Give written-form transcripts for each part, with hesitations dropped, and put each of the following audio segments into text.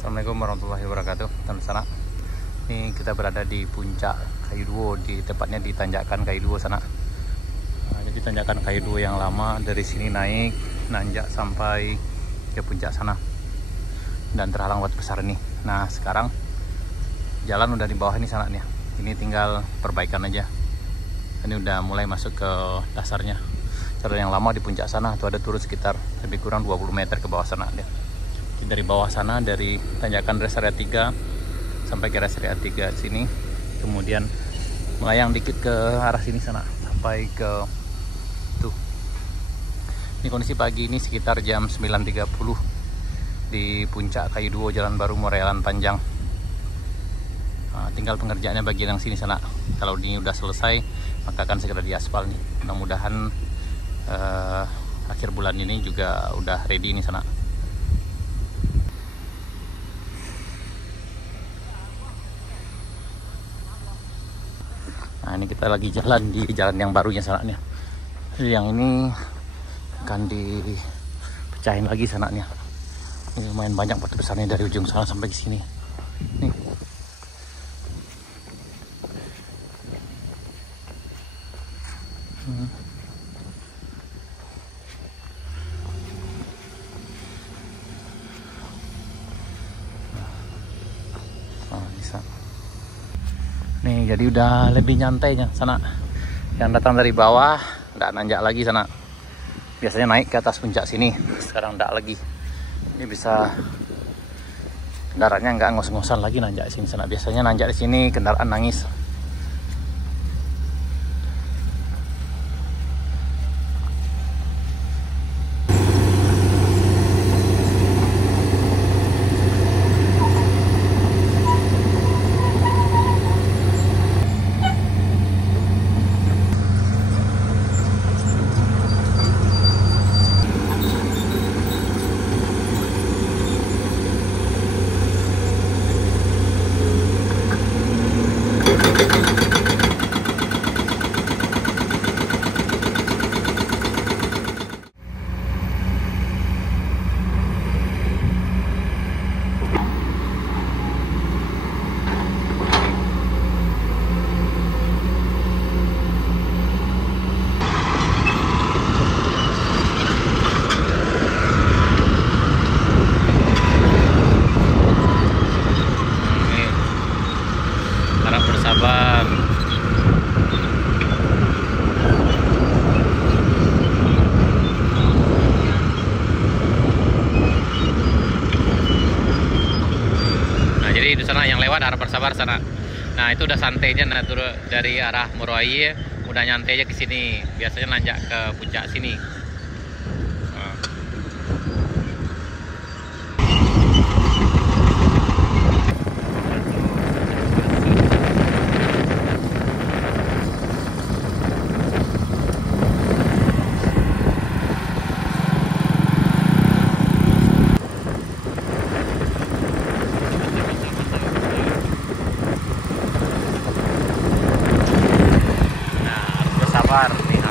Assalamualaikum warahmatullahi wabarakatuh, teman sana. Ini kita berada di puncak Kayu Duo, di tepatnya di tanjakan Kayu Duo sana. Nah, jadi tanjakan Kayu Duo yang lama, dari sini naik nanjak sampai ke puncak sana dan terhalang batu besar ini. Nah sekarang jalan udah di bawah ini sana nih. Ini tinggal perbaikan aja. Ini udah mulai masuk ke dasarnya. Jalan yang lama di puncak sana itu ada turun sekitar lebih kurang 20 meter ke bawah sana dia. Dari bawah sana, dari tanjakan rest area 3 sampai ke rest area 3 sini, kemudian melayang dikit ke arah sini sana sampai ke tuh. Ini kondisi pagi ini sekitar jam 9.30 di puncak Kayu Duo, Jalan Baru Morelan Panjang. Nah, tinggal pengerjaannya bagian yang sini sana. Kalau ini udah selesai maka akan segera diaspal nih. Mudah-mudahan akhir bulan ini juga udah ready nih sana. Nah ini kita lagi jalan di jalan yang barunya sananya. Yang ini akan dipecahin lagi sananya. Ini lumayan banyak batu besarnya dari ujung sana sampai ke sini. Nih. Nah, bisa. Nih jadi udah lebih nyantainya sana. Yang datang dari bawah nggak nanjak lagi sana. Biasanya naik ke atas puncak sini, sekarang nggak lagi. Ini bisa kendaraannya nggak ngos-ngosan lagi nanjak sini sana. Biasanya nanjak di sini kendaraan nangis. Bersabar. Nah jadi di sana yang lewat harap bersabar sana. Nah itu udah santainya, nah turun dari arah Murai udah nyantai aja ke sini. Biasanya nanjak ke puncak sini. Sabar nih.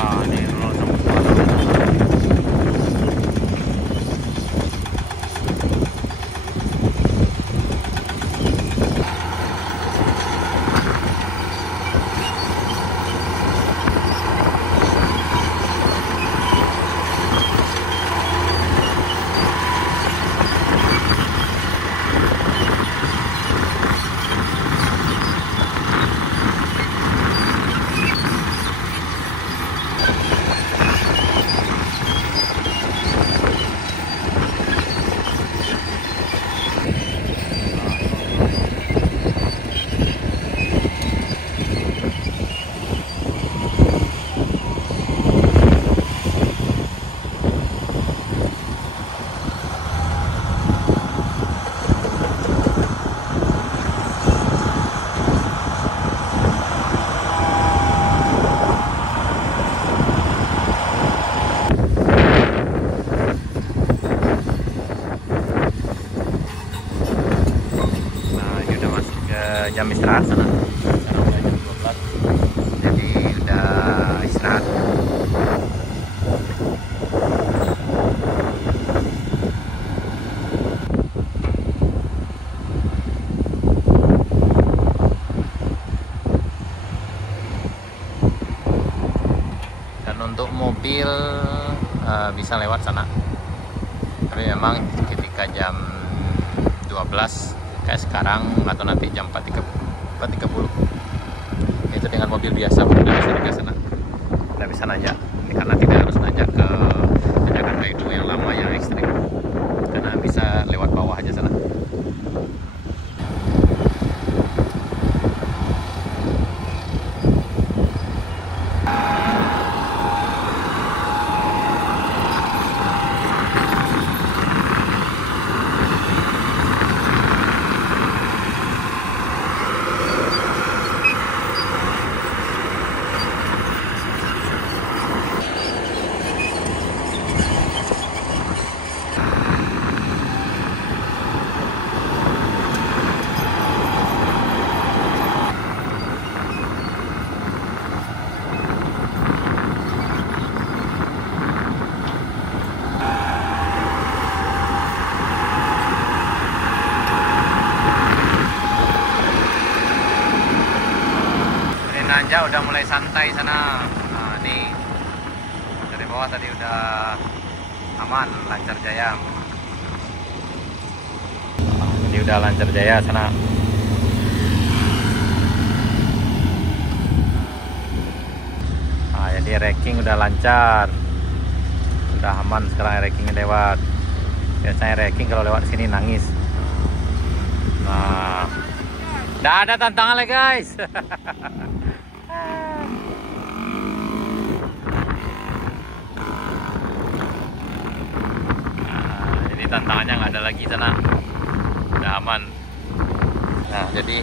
Ini roll sama jam istirahat sana. Sekarang udah jam 12. Jadi udah istirahat. Dan untuk mobil bisa lewat sana. Tapi memang ketika jam 12 kayak sekarang atau nanti jam 4.30 itu dengan mobil biasa udah bisa ke sana, udah bisa nanjak. Ini karena tidak harus nanjak ke tanjakan Kaidu yang lama yang ekstrim, karena bisa lewat bawah aja sana. Nanjak udah mulai santai sana. Nah, nih dari bawah tadi udah aman, lancar jaya. Jadi udah lancar jaya sana. Nah, jadi racking udah lancar, udah aman sekarang rackingnya lewat. Biasanya racking kalau lewat sini nangis. Nah, udah ada tantangan lagi guys. Tantangannya nggak ada lagi sana, udah aman. Nah, jadi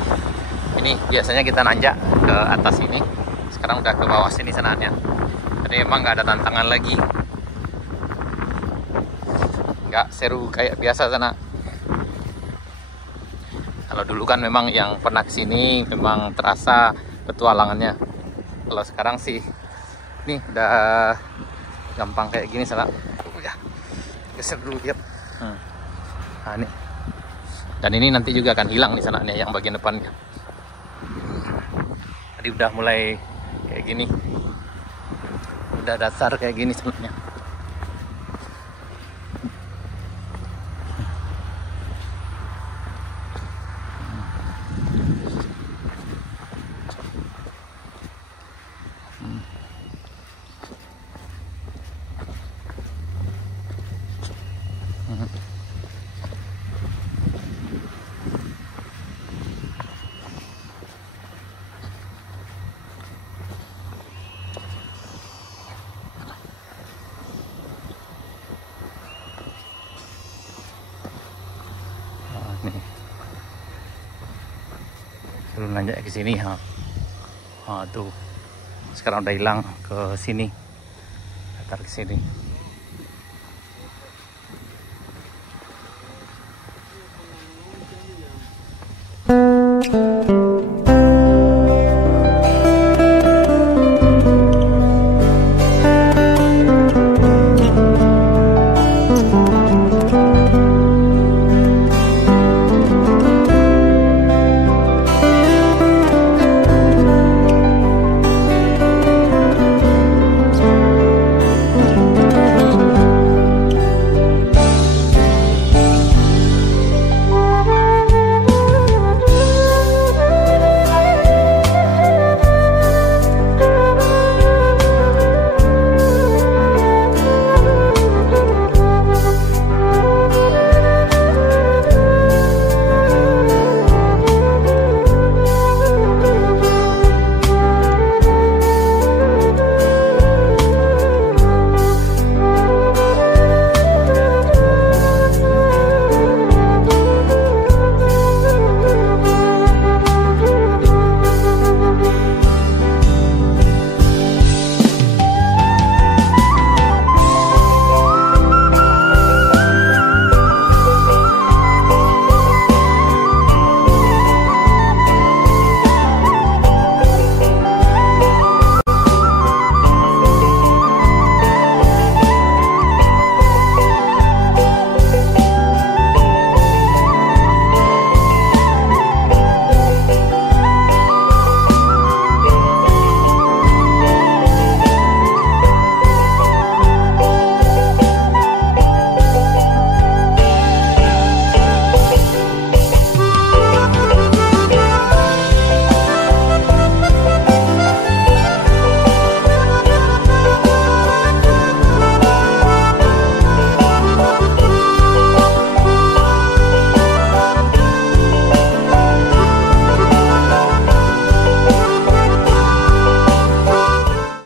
ini biasanya kita nanjak ke atas ini, sekarang udah ke bawah sini sananya. Jadi emang nggak ada tantangan lagi, nggak seru kayak biasa sana. Kalau dulu kan memang yang pernah kesini memang terasa petualangannya. Kalau sekarang sih nih udah gampang kayak gini sana. Ya, geser dulu lihat. Nah, ini. Dan ini nanti juga akan hilang di sana nih yang bagian depannya. Tadi udah mulai kayak gini, udah dasar kayak gini sebenarnya. Nih, belum nanjak ke sini ha. Tuh sekarang udah hilang ke sini, datar ke sini.